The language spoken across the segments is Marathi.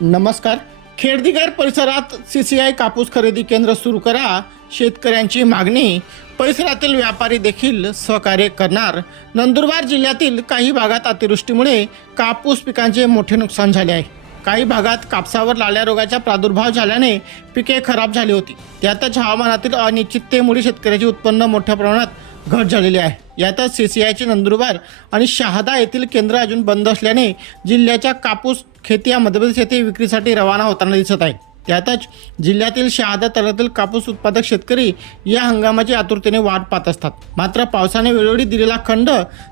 नमस्कार. खेडदिगार परिसरात सी सी आय कापूस खरेदी केंद्र सुरू करा. शेतकऱ्यांची मागणी. परिसरातील व्यापारी देखील सहकार्य करणार. नंदुरबार जिल्ह्यातील काही भागात अतिवृष्टीमुळे कापूस पिकांचे मोठे नुकसान झाले आहे. काही भागात कापसावर लाल्या रोगाचा प्रादुर्भाव झाल्याने पिके खराब झाली होती. त्यातच हवामानातील अनिश्चिततेमुळे शेतकऱ्याचे उत्पन्न मोठ्या प्रमाणात घट झालेली आहे. यातच सी सी आयचे नंदुरबार आणि शहादा येथील केंद्र अजून बंद असल्याने जिल्ह्याच्या कापूस खेती या मध्यप्रदेश येथे विक्रीसाठी रवाना होताना दिसत आहे. त्यातच जिल्ह्यातील शहादा तालुक्यातील कापूस उत्पादक शेतकरी या हंगामाची आतुरतेने वाट पाहत असतात. मात्र पावसाने वेळोवेळी दिलेला खंड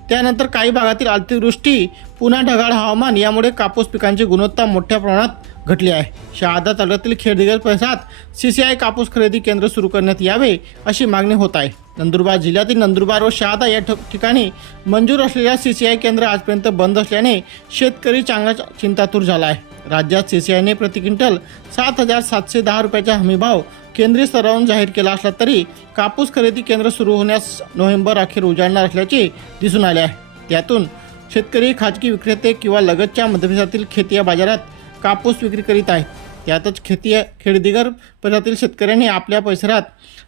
त्यानंतर काही भागातील अतिवृष्टी पुन्हा ढगाळ हवामान यामुळे कापूस पिकांची गुणवत्ता मोठ्या प्रमाणात घटली आहे. शहादा तालुक्यातील खेडदिगर परिसरात सी सी आय कापूस खरेदी केंद्र सुरू करण्यात यावे अशी मागणी होत आहे. नंदुरबार जिल्ह्यातील नंदुरबार व शहादा या ठिकाणी मंजूर असलेल्या सी सी आय केंद्र आजपर्यंत बंद असल्याने शेतकरी चांगला चिंतातूर झाला आहे. राज्यात सी सी आयने प्रति क्विंटल सात हजार सातशे दहा रुपयाचा हमीभाव केंद्रीय स्तरावरून जाहीर केला असला तरी कापूस खरेदी केंद्र सुरू होण्यास नोव्हेंबर अखेर उजाडणार असल्याचे दिसून आले आहे. त्यातून शेतकरी खाजगी विक्रेते किंवा लगतच्या मध्यप्रदेशातील खेती या बाजारात कापूस विक्री करीत आहेत. त्यातच खेती खेडदिगर परिसरातील शेतकऱ्यांनी आपल्या परिसरात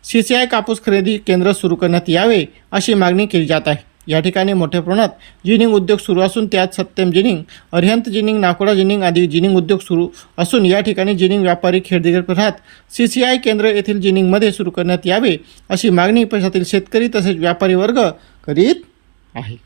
सी सी आय कापूस खरेदी केंद्र सुरू करण्यात यावे अशी मागणी केली जात आहे. या ठिकाणी मोठ्या प्रमाणात जिनिंग उद्योग सुरू असून त्यात Satyam ginning Arihant ginning Nakoda ginning आदी जिनिंग उद्योग सुरू असून या ठिकाणी जिनिंग व्यापारी खेडदिगर परिसरात सी सी आय केंद्र येथील जिनिंगमध्ये सुरू करण्यात यावे अशी मागणी पैशातील शेतकरी तसेच व्यापारी वर्ग करीत आहे